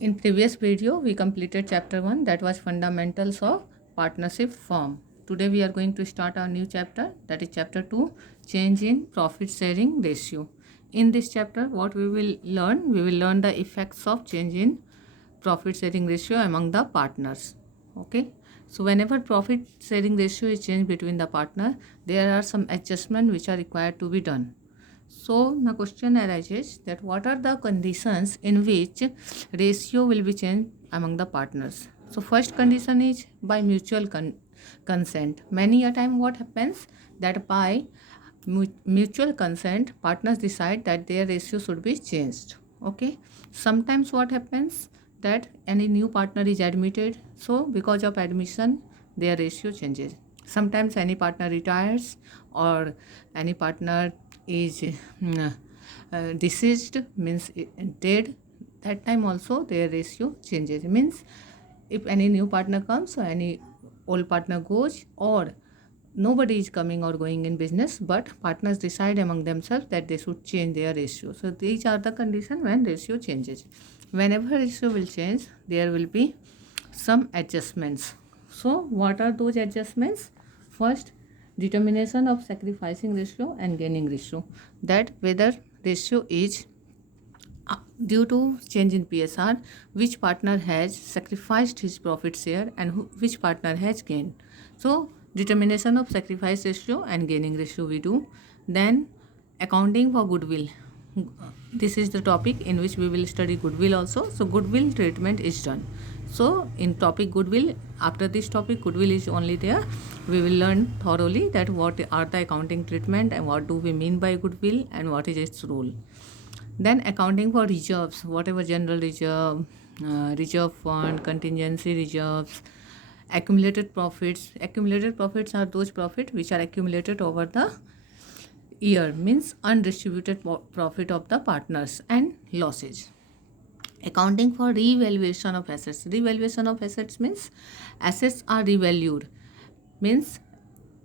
In previous video, we completed chapter 1, that was fundamentals of partnership firm. Today we are going to start our new chapter, that is chapter 2, change in profit sharing ratio. In this chapter, what we will learn? We will learn the effects of change in profit sharing ratio among the partners. Okay. So whenever profit sharing ratio is changed between the partner, there are some adjustments which are required to be done. So the question arises that what are the conditions in which ratio will be changed among the partners. So first condition is by mutual consent. Many a time what happens that by mutual consent partners decide that their ratio should be changed. Okay. Sometimes what happens that any new partner is admitted, so because of admission their ratio changes. Sometimes any partner retires or any partner is deceased, means dead, that time also their ratio changes. Means if any new partner comes or any old partner goes, or nobody is coming or going in business, but partners decide among themselves that they should change their ratio. So these are the conditions when ratio changes. Whenever ratio will change, there will be some adjustments. So what are those adjustments? First, determination of sacrificing ratio and gaining ratio, that whether ratio is due to change in PSR, which partner has sacrificed his profit share and which partner has gained. So determination of sacrifice ratio and gaining ratio we do. Then accounting for goodwill. This is the topic in which we will study goodwill also. So goodwill treatment is done. So in topic goodwill, after this topic goodwill is only there, we will learn thoroughly that what are the accounting treatment and what do we mean by goodwill and what is its role. Then accounting for reserves, whatever general reserve, reserve fund, contingency reserves, accumulated profits. Accumulated profits are those profits which are accumulated over the year, means undistributed profit of the partners, and losses. Accounting for revaluation of assets. Revaluation of assets means assets are revalued, means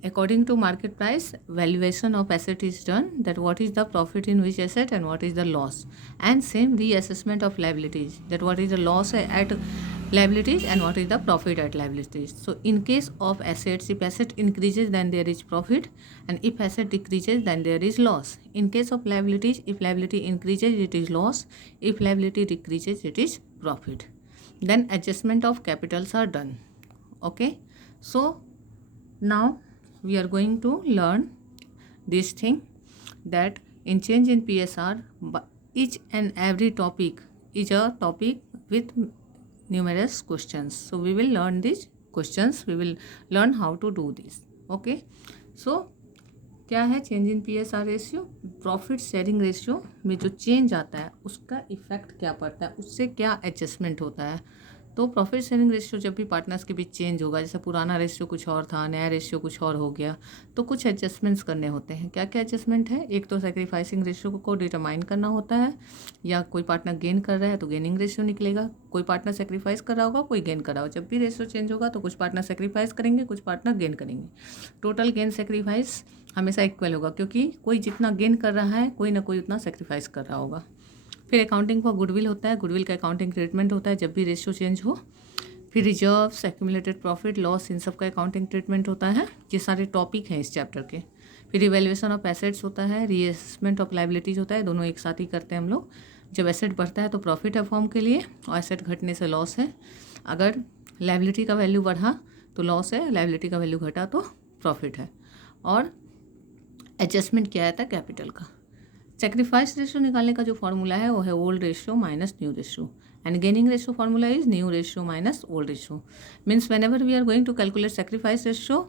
according to market price valuation of asset is done, that what is the profit in which asset and what is the loss. And same reassessment of liabilities, that what is the loss at liabilities and what is the profit at liabilities. So in case of assets, if asset increases then there is profit, and if asset decreases then there is loss. In case of liabilities, if liability increases it is loss, if liability decreases it is profit. Then adjustment of capitals are done. Okay. So now we are going to learn this thing, that in change in PSR, each and every topic is a topic with numerous questions. So we will learn these questions, we will learn how to do this. Okay. So क्या है change in PSR ratio? Profit sharing ratio में जो change आता है उसका effect क्या पड़ता है, उससे क्या एडजस्टमेंट होता है. तो प्रॉफिट शेयरिंग रेशियो जब भी पार्टनर्स के बीच चेंज होगा, जैसे पुराना रेशियो कुछ और था, नया रेशियो कुछ और हो गया, तो कुछ एडजस्टमेंट्स करने होते हैं. क्या क्या एडजस्टमेंट है? एक तो सेक्रीफाइसिंग रेशियो को डिटरमाइन करना होता है, या कोई पार्टनर गेन कर रहा है तो गेनिंग रेशियो निकलेगा, कोई पार्टनर सेक्रीफाइस कर रहा होगा, कोई गेन कर रहा होगा. जब भी रेशियो चेंज होगा तो कुछ पार्टनर सेक्रीफाइस करेंगे, कुछ पार्टनर गेन करेंगे. टोटल गेन सेक्रीफाइस हमेशा इक्वल होगा, क्योंकि कोई जितना गेन कर रहा है कोई ना कोई उतना सेक्रीफाइस कर रहा होगा. फिर अकाउंटिंग फॉर गुडविल होता है, गुडविल का अकाउंटिंग ट्रीटमेंट होता है जब भी रेशियो चेंज हो. फिर रिजर्व्स, एक्यूमुलेटेड प्रॉफिट, लॉस, इन सब का अकाउंटिंग ट्रीटमेंट होता है. ये सारे टॉपिक हैं इस चैप्टर के. फिर इवेल्युएशन ऑफ एसेट्स होता है, रीअसेसमेंट ऑफ लाइबिलिटीज़ होता है, दोनों एक साथ ही करते हैं हम लोग. जब एसेट बढ़ता है तो प्रॉफिट है फॉर्म के लिए, और एसेट घटने से लॉस है. अगर लाइबिलिटी का वैल्यू बढ़ा तो लॉस है, लाइबिलिटी का वैल्यू घटा तो प्रॉफिट है. और एडजस्टमेंट किया जाता है कैपिटल का. सेक्रीफाइस रेशियो निकालने का जो फॉर्मूला है वो है old ratio minus new ratio, and gaining ratio formula is new ratio minus old ratio. Means whenever we are going to calculate sacrifice ratio,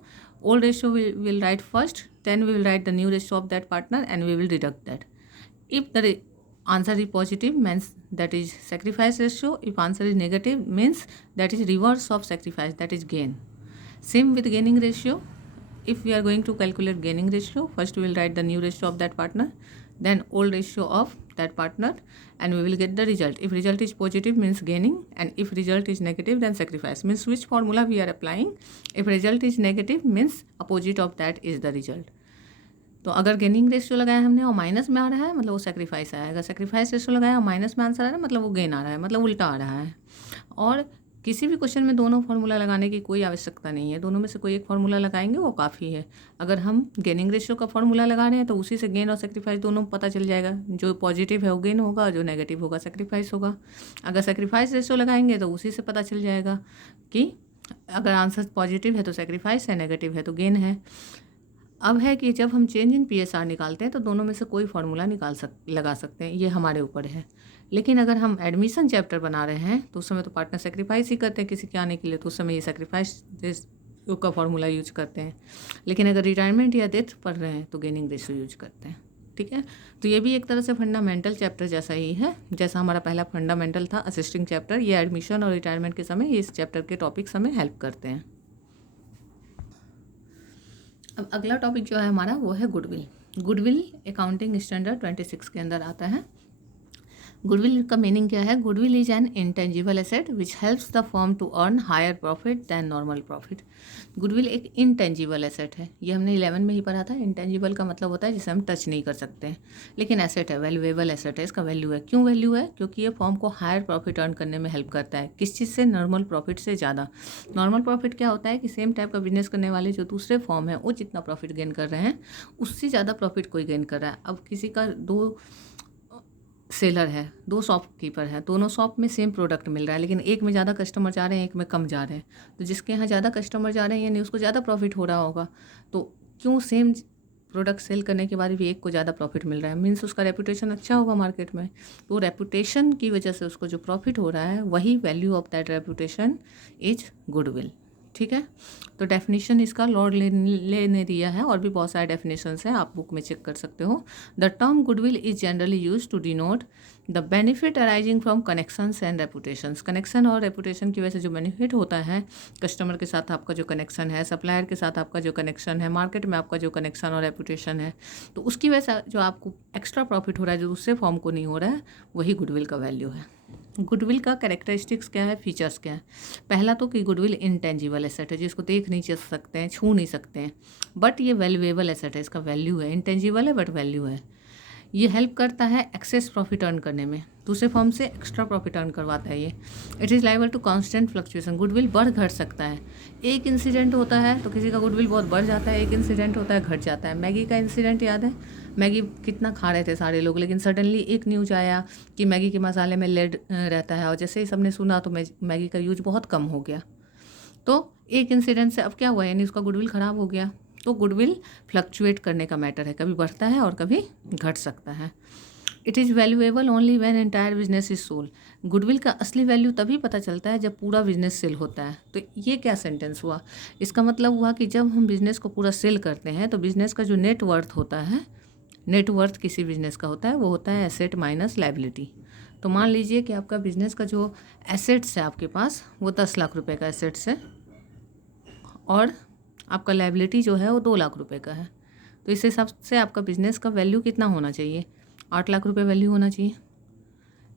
old ratio we will write first, then we will write the new ratio of that partner and we will deduct that. If the answer is positive means that is sacrifice ratio, if answer is negative means that is reverse of sacrifice, that is gain. Same with gaining ratio. If we are going to calculate gaining ratio, first we will write the new ratio of that partner, then old ratio of that partner, and we will get the result. If result is positive means gaining, and if result is negative then sacrifice. Means which formula we are applying. If result is negative means opposite of that is the result. तो अगर gaining ratio लगाया हमने और minus में आ रहा है मतलब वो सेक्रीफाइस आया, अगर सेक्रीफाइस रेशियो लगाया और माइनस में आंसर आ रहा है मतलब वो गेन आ रहा है, मतलब उल्टा आ रहा है। और किसी भी क्वेश्चन में दोनों फार्मूला लगाने की कोई आवश्यकता नहीं है, दोनों में से कोई एक फार्मूला लगाएंगे वो काफ़ी है। अगर हम गेनिंग रेशियो का फार्मूला लगा रहे हैं तो उसी से गेन और सेक्रीफाइस दोनों पता चल जाएगा, जो पॉजिटिव है वो गेन होगा, जो नेगेटिव होगा सेक्रीफाइस होगा। अगर सेक्रीफाइस रेशियो लगाएंगे तो उसी से पता चल जाएगा कि अगर आंसर पॉजिटिव है तो सेक्रीफाइस है, नेगेटिव है तो गेन है। अब है कि जब हम चेंज इन PSR निकालते हैं तो दोनों में से कोई फार्मूला लगा सकते हैं, ये हमारे ऊपर है। लेकिन अगर हम एडमिशन चैप्टर बना रहे हैं तो उस समय तो पार्टनर सेक्रीफाइस ही करते हैं किसी के आने के लिए, तो उस समय ये सेक्रीफाइस का फार्मूला यूज करते हैं। लेकिन अगर रिटायरमेंट या डेथ पढ़ रहे हैं तो गेनिंग रेशियो यूज करते हैं। ठीक है, तो ये भी एक तरह से फंडामेंटल चैप्टर जैसा ही है, जैसा हमारा पहला फंडामेंटल था असिस्टिंग चैप्टर, ये एडमिशन और रिटायरमेंट के समय ये इस चैप्टर के टॉपिक्स हमें हेल्प करते हैं। अब अगला टॉपिक जो है हमारा वो है गुडविल। गुडविल अकाउंटिंग स्टैंडर्ड 26 के अंदर आता है। गुडविल का मीनिंग क्या है? Goodwill is an intangible asset which helps the firm to earn higher profit than normal profit. Goodwill एक इंटेंजिबल एसेट है, ये हमने 11 में ही पढ़ा था। इंटेंजिबल का मतलब होता है जिसे हम टच नहीं कर सकते हैं, लेकिन एसेट है, वैल्यूएबल एसेट है, इसका वैल्यू है। क्यों वैल्यू है? क्योंकि ये फर्म को हायर प्रॉफिट अर्न करने में हेल्प करता है। किस चीज़ से? नॉर्मल प्रॉफिट से ज़्यादा। नॉर्मल प्रॉफिट क्या होता है कि सेम टाइप का बिजनेस करने वाले जो दूसरे फर्म है वो जितना प्रॉफिट गेन कर रहे हैं उससे ज़्यादा प्रॉफिट कोई गेन कर रहा है। अब किसी का 2 सेलर है, 2 शॉपकीपर है, दोनों शॉप में सेम प्रोडक्ट मिल रहा है, लेकिन एक में ज़्यादा कस्टमर जा रहे हैं, एक में कम जा रहे हैं। तो जिसके यहाँ ज़्यादा कस्टमर जा रहे हैं यानी उसको ज़्यादा प्रॉफिट हो रहा होगा। तो क्यों? सेम प्रोडक्ट सेल करने के बाद भी एक को ज़्यादा प्रॉफिट मिल रहा है, मीन्स उसका रेपुटेशन अच्छा होगा मार्केट में। तो रेपुटेशन की वजह से उसको जो प्रॉफिट हो रहा है वही value of that reputation is goodwill. ठीक है, तो डेफिनेशन इसका लॉर्ड ले ने दिया है, और भी बहुत सारे डेफिनेशंस हैं, आप बुक में चेक कर सकते हो। The term goodwill is generally use to denote the benefit arising from connections and reputations. Connection और रेपुटेशन की वजह से जो बेनिफिट होता है, कस्टमर के साथ आपका जो कनेक्शन है, सप्लायर के साथ आपका जो कनेक्शन है, मार्केट में आपका जो कनेक्शन और रेपुटेशन है, तो उसकी वजह से जो आपको एक्स्ट्रा प्रॉफिट हो रहा है जो दूसरे फॉर्म को नहीं हो रहा है, वही गुडविल का वैल्यू है। गुडविल का कैरेक्टरिस्टिक्स क्या है, फीचर्स क्या है? पहला तो कि गुडविल इंटेंजिबल एसेट है, जिसको देख नहीं सकते हैं, छू नहीं सकते हैं, बट ये वैल्यूएबल एसेट है, इसका वैल्यू है। इंटेंजिबल है बट वैल्यू है। ये हेल्प करता है एक्सेस प्रॉफिट अर्न करने में, दूसरे फॉर्म से एक्स्ट्रा प्रॉफिट अर्न करवाता है ये। It is liable to constant fluctuation. Goodwill बढ़ घट सकता है, एक इंसिडेंट होता है तो किसी का गुडविल बहुत बढ़ जाता है, एक इंसिडेंट होता है घट जाता है। मैगी का इंसिडेंट याद है? मैगी कितना खा रहे थे सारे लोग, लेकिन सडनली एक न्यूज आया कि मैगी के मसाले में लेड रहता है, और जैसे ही सबने सुना तो मैगी का यूज बहुत कम हो गया। तो एक इंसिडेंट से अब क्या हुआ, यानी उसका गुडविल ख़राब हो गया। तो गुडविल फ्लक्चुएट करने का मैटर है, कभी बढ़ता है और कभी घट सकता है। It is valuable only when entire business is sold. Goodwill का असली वैल्यू तभी पता चलता है जब पूरा बिजनेस सेल होता है। तो ये क्या सेंटेंस हुआ? इसका मतलब हुआ कि जब हम बिजनेस को पूरा सेल करते हैं तो बिजनेस का जो नेट वर्थ होता है, नेट वर्थ किसी बिजनेस का होता है वो होता है एसेट माइनस लायबिलिटी। तो मान लीजिए कि आपका बिजनेस का जो एसेट्स है आपके पास वो 10 लाख रुपए का एसेट्स है, और आपका लायबिलिटी जो है वो 2 लाख रुपए का है। तो इस हिसाब से आपका बिजनेस का वैल्यू कितना होना चाहिए? 8 लाख रुपए वैल्यू होना चाहिए।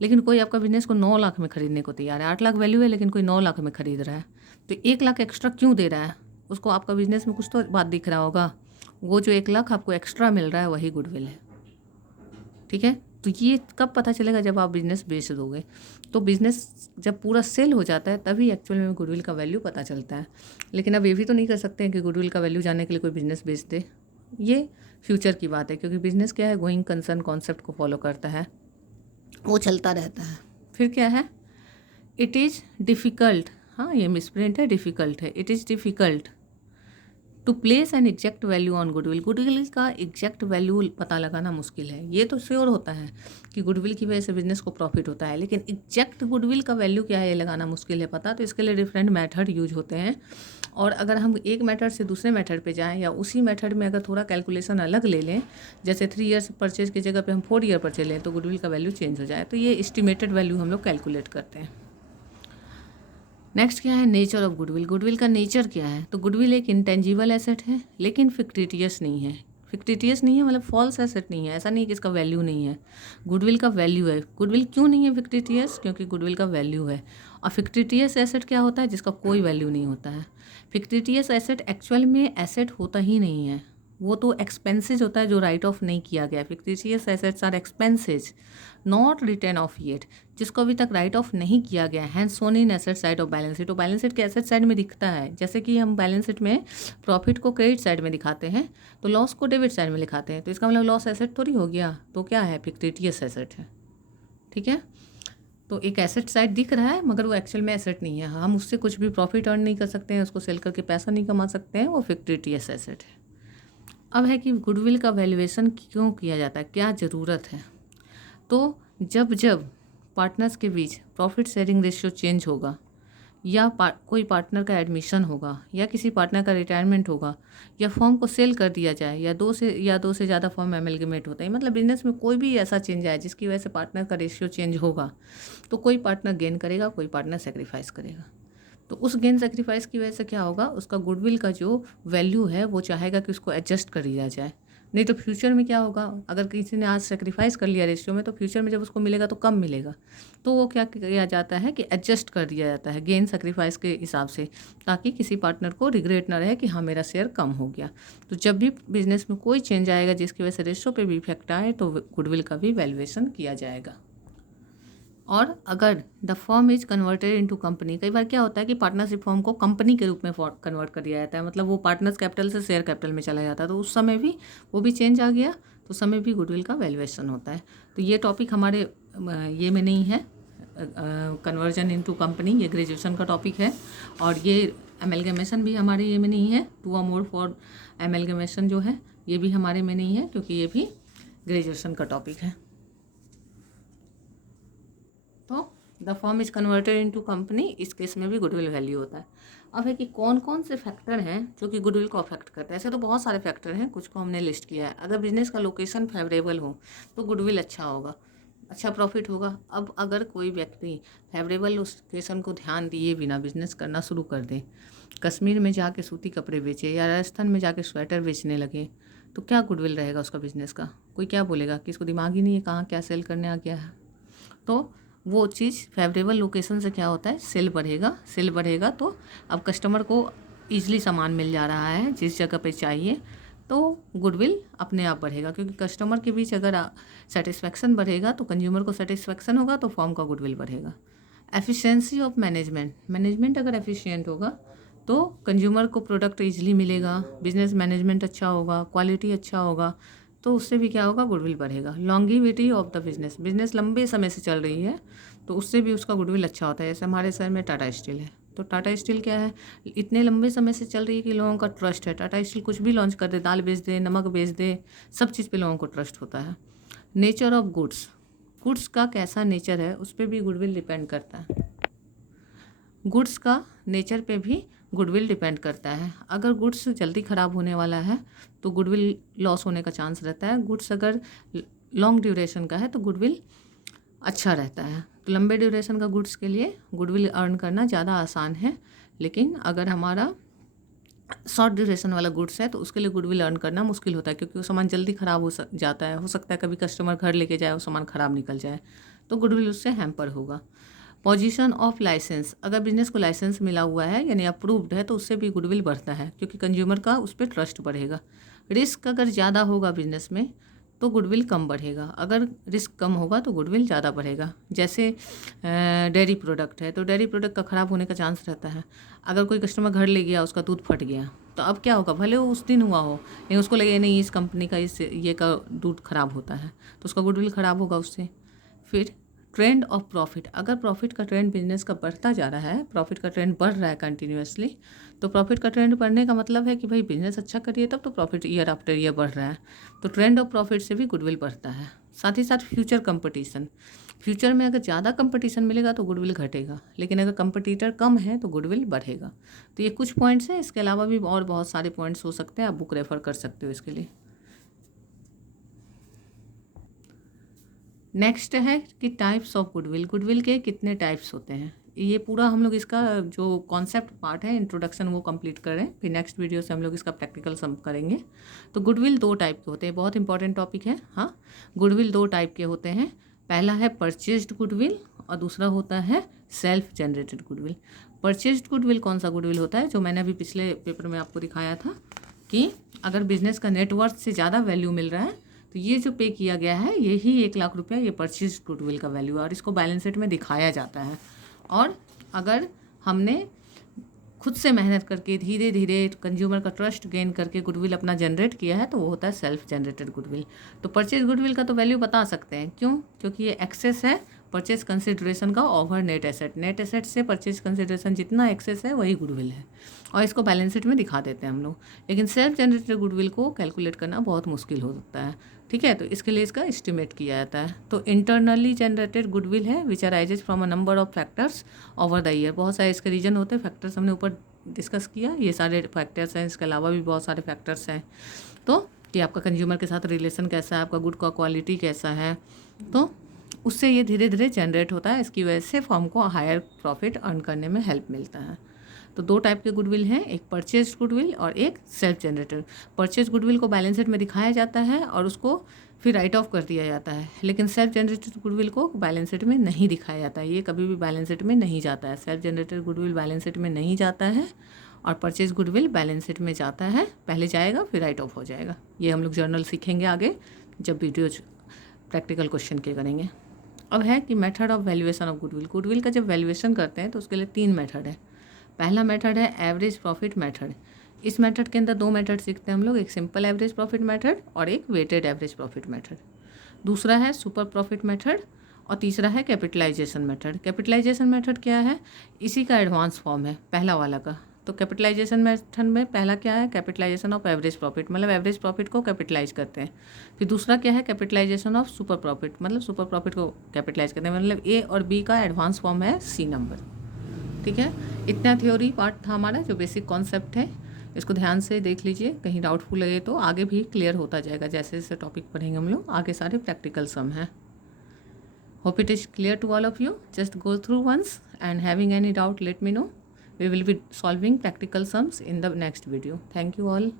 लेकिन कोई आपका बिजनेस को 9 लाख में खरीदने को तैयार है। 8 लाख वैल्यू है लेकिन कोई 9 लाख में खरीद रहा है, तो 1 लाख एक्स्ट्रा क्यों दे रहा है? उसको आपका बिजनेस में कुछ तो बात दिख रहा होगा। वो जो 1 लाख आपको एक्स्ट्रा मिल रहा है वही गुडविल है। ठीक है, तो ये कब पता चलेगा? जब आप बिजनेस बेच दोगे। तो बिजनेस जब पूरा सेल हो जाता है तभी एक्चुअल में गुडविल का वैल्यू पता चलता है। लेकिन अब ये भी तो नहीं कर सकते हैं कि गुडविल का वैल्यू जानने के लिए कोई बिजनेस बेच दे। ये फ्यूचर की बात है, क्योंकि बिजनेस क्या है, गोइंग कंसर्न कॉन्सेप्ट को फॉलो करता है, वो चलता रहता है। फिर क्या है? इट इज़ डिफ़िकल्ट, हाँ ये मिसप्रिंट है, डिफ़िकल्ट है। It is difficult to place an exact value on goodwill. Goodwill का एग्जैक्ट वैल्यू पता लगाना मुश्किल है। ये तो श्योर होता है कि गुडविल की वजह से बिजनेस को प्रॉफिट होता है, लेकिन एग्जैक्ट गुडविल का वैल्यू क्या है ये लगाना मुश्किल है पता। तो इसके लिए डिफरेंट मेथड यूज होते हैं, और अगर हम एक मेथड से दूसरे मेथड पे जाएं या उसी मेथड में अगर थोड़ा कैलकुलेशन अलग ले लें, जैसे 3 ईयर्स परचेज की जगह पे हम 4 ईयर परचेज लें तो गुडविल का वैल्यू चेंज हो जाए। तो ये एस्टिमेटेड वैल्यू हम लोग कैलकुलेट करते हैं। नेक्स्ट क्या है? Nature of goodwill. गुडविल का नेचर क्या है? तो गुडविल एक इंटेंजिबल एसेट है लेकिन फिक्टिटियस नहीं है। फिक्टिटियस नहीं है मतलब फॉल्स एसेट नहीं है, ऐसा नहीं कि इसका वैल्यू नहीं है। गुडविल का वैल्यू है। गुडविल क्यों नहीं है फिक्टिटियस? क्योंकि गुडविल का वैल्यू है। और फिक्टिटियस एसेट क्या होता है? जिसका कोई वैल्यू नहीं होता है। फिक्टिटियस एसेट एक्चुअल में एसेट होता ही नहीं है, वो तो एक्सपेंसेज होता है जो राइट ऑफ नहीं किया गया। Fictitious assets are expenses not written off yet, जिसको अभी तक राइट ऑफ नहीं किया गया है, shown in asset side of balance sheet. तो बैलेंस शीट के एसेट साइड में दिखता है, जैसे कि हम बैलेंस शीट में प्रॉफिट को क्रेडिट साइड में दिखाते हैं तो लॉस को डेबिट साइड में दिखाते हैं। तो इसका मतलब लॉस एसेट थोड़ी हो गया, तो क्या है, फिक्टिशियस एसेट है। ठीक है, तो एक एसेट साइड दिख रहा है मगर वो एक्चुअल में एसेट नहीं है, हम उससे कुछ भी प्रॉफिट अर्न नहीं कर सकते हैं, उसको सेल करके पैसा नहीं कमा सकते हैं, वो फिक्टिशियस एसेट है। अब है कि गुडविल का वैल्यूएशन क्यों किया जाता है, क्या ज़रूरत है। तो जब जब पार्टनर्स के बीच प्रॉफिट शेयरिंग रेशियो चेंज होगा, या कोई पार्टनर का एडमिशन होगा, या किसी पार्टनर का रिटायरमेंट होगा, या फर्म को सेल कर दिया जाए, या दो से ज़्यादा फर्म एमलगमेट होते हैं, मतलब बिजनेस में कोई भी ऐसा चेंज आए जिसकी वजह से पार्टनर का रेशियो चेंज होगा, तो कोई पार्टनर गेन करेगा, कोई पार्टनर सेक्रीफाइस करेगा। तो उस गेन सेक्रीफाइस की वजह से क्या होगा, उसका गुडविल का जो वैल्यू है वो चाहेगा कि उसको एडजस्ट कर दिया जाए। नहीं तो फ्यूचर में क्या होगा, अगर किसी ने आज सेक्रीफाइस कर लिया रेशियो में, तो फ्यूचर में जब उसको मिलेगा तो कम मिलेगा, तो वो क्या किया जाता है कि एडजस्ट कर दिया जाता है गेन सेक्रीफाइस के हिसाब से, ताकि किसी पार्टनर को रिग्रेट ना रहे कि हाँ मेरा शेयर कम हो गया। तो जब भी बिजनेस में कोई चेंज आएगा जिसकी वजह से रेशियो पे भी इफेक्ट आए, तो गुडविल का भी वैल्यूएशन किया जाएगा। और अगर the firm is converted into company, कई बार क्या होता है कि पार्टनरशिप फर्म को कंपनी के रूप में कन्वर्ट कर दिया जाता है, मतलब वो पार्टनर्स कैपिटल से शेयर कैपिटल में चला जाता है, तो उस समय भी वो भी चेंज आ गया, तो उस समय भी गुडविल का वैल्यूएशन होता है। तो ये टॉपिक हमारे ये में नहीं है, कन्वर्जन इनटू कंपनी, ये ग्रेजुएशन का टॉपिक है। और ये एमलगमेशन भी हमारे ये में नहीं है, टू और मोर फॉर एमलगमेशन जो है ये भी हमारे में नहीं है, क्योंकि ये भी ग्रेजुएशन का टॉपिक है। तो the firm is converted into company, इस केस में भी गुडविल वैल्यू होता है। अब है कि कौन कौन से फैक्टर हैं जो कि गुडविल को अफेक्ट करते हैं। ऐसे तो बहुत सारे फैक्टर हैं, कुछ को हमने लिस्ट किया है। अगर बिजनेस का लोकेशन फेवरेबल हो तो गुडविल अच्छा होगा, अच्छा प्रॉफिट होगा। अब अगर कोई व्यक्ति फेवरेबल लोकेशन को ध्यान दिए बिना बिजनेस करना शुरू कर दे, कश्मीर में जाके सूती कपड़े बेचे या राजस्थान में जाके स्वेटर बेचने लगे, तो क्या गुडविल रहेगा उसका बिजनेस का। कोई क्या बोलेगा कि इसको दिमाग ही नहीं है कहाँ क्या सेल करने आ गया है। तो वो चीज़ फेवरेबल लोकेशन से क्या होता है, सेल बढ़ेगा तो अब कस्टमर को ईजिली सामान मिल जा रहा है जिस जगह पे चाहिए, तो गुडविल अपने आप बढ़ेगा। क्योंकि कस्टमर के बीच अगर सेटिस्फैक्शन बढ़ेगा तो कंज्यूमर को सेटिस्फैक्शन होगा, तो फर्म का गुडविल बढ़ेगा। एफिशिएंसी ऑफ मैनेजमेंट अगर एफिशिएंट होगा तो कंज्यूमर को प्रोडक्ट ईजिली मिलेगा, बिजनेस मैनेजमेंट अच्छा होगा, क्वालिटी अच्छा होगा, तो उससे भी क्या होगा, गुडविल बढ़ेगा। लॉन्गिविटी ऑफ द बिजनेस लंबे समय से चल रही है तो उससे भी उसका गुडविल अच्छा होता है। जैसे हमारे शहर में टाटा स्टील है, तो टाटा स्टील क्या है, इतने लंबे समय से चल रही है कि लोगों का ट्रस्ट है। टाटा स्टील कुछ भी लॉन्च कर दे, दाल बेच दे, नमक बेच दे, सब चीज़ पे लोगों को ट्रस्ट होता है। नेचर ऑफ गुड्स का कैसा नेचर है उस पर भी गुडविल डिपेंड करता है। गुड्स का नेचर पे भी गुडविल डिपेंड करता है। अगर गुड्स जल्दी ख़राब होने वाला है तो गुडविल लॉस होने का चांस रहता है। गुड्स अगर लॉन्ग ड्यूरेशन का है तो गुडविल अच्छा रहता है। तो लंबे ड्यूरेशन का गुड्स के लिए गुडविल अर्न करना ज़्यादा आसान है, लेकिन अगर हमारा शॉर्ट ड्यूरेशन वाला गुड्स है तो उसके लिए गुडविल अर्न करना मुश्किल होता है, क्योंकि वो सामान जल्दी ख़राब जाता है। हो सकता है कभी कस्टमर घर लेके जाए वो सामान ख़राब निकल जाए, तो गुडविल उससे हैम्पर होगा। पोजीशन ऑफ लाइसेंस, अगर बिजनेस को लाइसेंस मिला हुआ है यानी अप्रूव्ड है तो उससे भी गुडविल बढ़ता है, क्योंकि कंज्यूमर का उस पर ट्रस्ट बढ़ेगा। रिस्क अगर ज़्यादा होगा बिजनेस में तो गुडविल कम बढ़ेगा, अगर रिस्क कम होगा तो गुडविल ज़्यादा बढ़ेगा। जैसे डेयरी प्रोडक्ट है तो डेयरी प्रोडक्ट का ख़राब होने का चांस रहता है। अगर कोई कस्टमर घर ले गया, उसका दूध फट गया, तो अब क्या होगा, भले वो उस दिन हुआ हो लेकिन उसको लगे नहीं इस कंपनी का ये का दूध ख़राब होता है, तो उसका गुडविल ख़राब होगा उससे। फिर ट्रेंड ऑफ प्रॉफिट, अगर प्रॉफिट का ट्रेंड बिजनेस का बढ़ता जा रहा है, प्रॉफिट का ट्रेंड बढ़ रहा है कंटिन्यूसली, तो प्रॉफिट का ट्रेंड बढ़ने का मतलब है कि भाई बिजनेस अच्छा करिए तब तो प्रॉफिट ईयर आफ्टर ईयर बढ़ रहा है, तो ट्रेंड ऑफ प्रॉफिट से भी गुडविल बढ़ता है। साथ ही साथ फ्यूचर कंपटीशन, फ्यूचर में अगर ज़्यादा कंपटीशन मिलेगा तो गुडविल घटेगा, लेकिन अगर कंपटीटर कम है तो गुडविल बढ़ेगा। तो ये कुछ पॉइंट्स हैं, इसके अलावा भी और बहुत सारे पॉइंट्स हो सकते हैं, आप बुक रेफर कर सकते हो इसके लिए। नेक्स्ट है कि टाइप्स ऑफ गुडविल, गुडविल के कितने टाइप्स होते हैं। ये पूरा हम लोग इसका जो कॉन्सेप्ट पार्ट है इंट्रोडक्शन वो कंप्लीट कर रहे हैं, फिर नेक्स्ट वीडियो से हम लोग इसका प्रैक्टिकल सम करेंगे। तो गुडविल 2 टाइप के होते हैं, बहुत इंपॉर्टेंट टॉपिक है। हाँ, गुडविल 2 टाइप के होते हैं। पहला है परचेज्ड गुडविल और दूसरा होता है self generated goodwill. Purchased goodwill कौन सा गुडविल होता है, जो मैंने अभी पिछले पेपर में आपको दिखाया था कि अगर बिजनेस का नेटवर्थ से ज़्यादा वैल्यू मिल रहा है तो ये जो पे किया गया है यही 1 लाख रुपया ये परचेज गुडविल का वैल्यू है और इसको बैलेंस शीट में दिखाया जाता है। और अगर हमने खुद से मेहनत करके धीरे धीरे कंज्यूमर का ट्रस्ट गेन करके गुडविल अपना जनरेट किया है तो वो होता है सेल्फ जनरेटेड गुडविल। तो परचेज गुडविल का तो वैल्यू बता सकते हैं, क्यों? क्योंकि ये एक्सेस है परचेज कंसिडरेशन का over net asset. Net asset से परचेज कंसिडरेशन जितना एक्सेस है वही गुडविल है और इसको बैलेंस शीट में दिखा देते हैं हम लोग। लेकिन सेल्फ जनरेटेड गुडविल को कैलकुलेट करना बहुत मुश्किल हो सकता है, ठीक है? तो इसके लिए इसका एस्टिमेट किया जाता है। तो इंटरनली जनरेटेड गुडविल है which arises from a number of factors over the year. बहुत सारे इसके रीजन होते हैं, फैक्टर्स हमने ऊपर डिस्कस किया, ये सारे फैक्टर्स हैं। इसके अलावा भी बहुत सारे फैक्टर्स हैं। तो कि आपका कंज्यूमर के साथ रिलेशन कैसा है, आपका गुड का क्वालिटी कैसा है, तो उससे ये धीरे धीरे जनरेट होता है। इसकी वजह से फर्म को हायर प्रॉफिट अर्न करने में हेल्प मिलता है। तो 2 टाइप के गुडविल हैं, एक परचेज गुडविल और एक सेल्फ जनरेटेड। परचेज गुडविल को बैलेंस शीट में दिखाया जाता है और उसको फिर राइट ऑफ कर दिया जाता है, लेकिन सेल्फ जनरेटेड गुडविल को बैलेंस शीट में नहीं दिखाया जाता है। ये कभी भी बैलेंस शीट में नहीं जाता है। Self generated goodwill balance sheet में नहीं जाता है और परचेज गुडविल बैलेंस शीट में जाता है। पहले जाएगा फिर राइट ऑफ हो जाएगा। ये हम लोग जर्नल सीखेंगे आगे जब वीडियो प्रैक्टिकल क्वेश्चन के करेंगे। अब है कि method of valuation of goodwill. Goodwill का जब वैल्यूएशन करते हैं तो उसके लिए 3 मेथड है। पहला मेथड है एवरेज प्रॉफिट मेथड। इस मेथड के अंदर 2 मेथड सीखते हैं हम लोग, एक सिंपल एवरेज प्रॉफिट मेथड और एक वेटेड एवरेज प्रॉफिट मेथड। दूसरा है सुपर प्रॉफिट मेथड और तीसरा है कैपिटलाइजेशन मेथड। कैपिटलाइजेशन मेथड क्या है? इसी का एडवांस फॉर्म है पहला वाला का। तो कैपिटलाइजेशन मेथड में पहला क्या है? कैपिटलाइजेशन ऑफ एवरेज प्रॉफिट, मतलब एवरेज प्रॉफिट को कैपिटलाइज करते हैं। फिर दूसरा क्या है? कैपिटलाइजेशन ऑफ सुपर प्रॉफिट, मतलब सुपर प्रॉफिट को कैपिटलाइज करते हैं। मतलब ए और बी का एडवांस फॉर्म है सी नंबर, ठीक है? इतना थ्योरी पार्ट था हमारा, जो बेसिक कॉन्सेप्ट है। इसको ध्यान से देख लीजिए, कहीं डाउटफुल लगे तो आगे भी क्लियर होता जाएगा। जैसे जैसे टॉपिक पढ़ेंगे हम लोग आगे सारे प्रैक्टिकल सम हैं। Hope it is clear to all of you. Just go through once and having any doubt let me know. We will be solving practical sums in the next video. Thank you all.